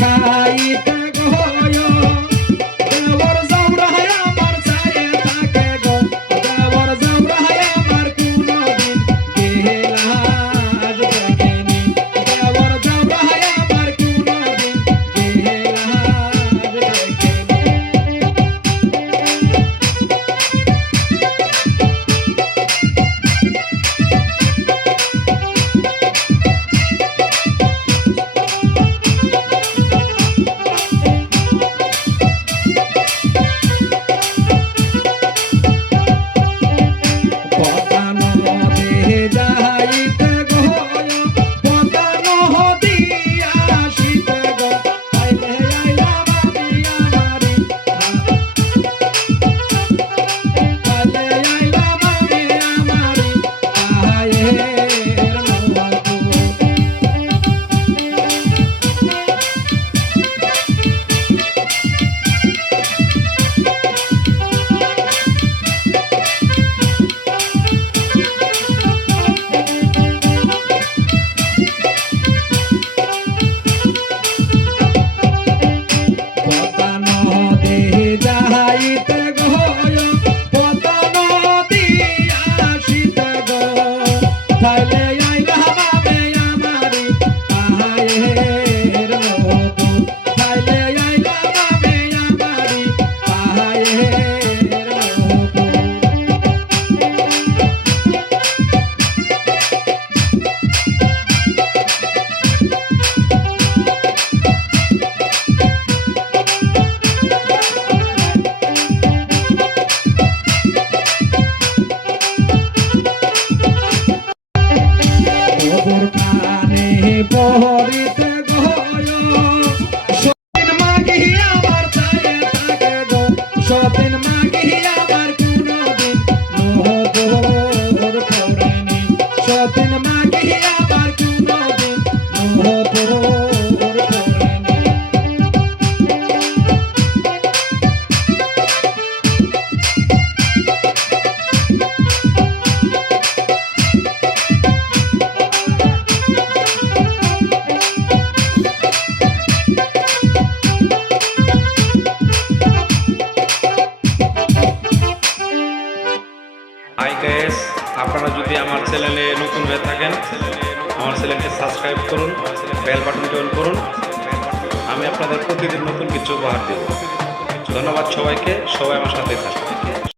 খাইতে গয় দেবর জাউরায় আমার চায়ে থাকে গো দেবর জাউরায় আমার কোনদিন গেলাস দেখেনি দেবর জাউরায় আমার কোনদিন গেলাস পহরিতে গয় সতীন মাগি আমার চায়ে থাকে গো সতীন মাগি আমার কোনদিন নহদর পড়েনি সতীন মাগি আমার কোনদিন নহদর পড়েনি হাই গাইস, আপনারা যদি আমার চ্যানেলে নতুন হয়ে থাকেন আমার চ্যানেলকে সাবস্ক্রাইব করুন, বেল বাটনটি অন করুন। আমি আপনাদের প্রতিদিন নতুন কিছু উপহার দেব। ধন্যবাদ সবাইকে, সবাই আমার সাথে থাকুন।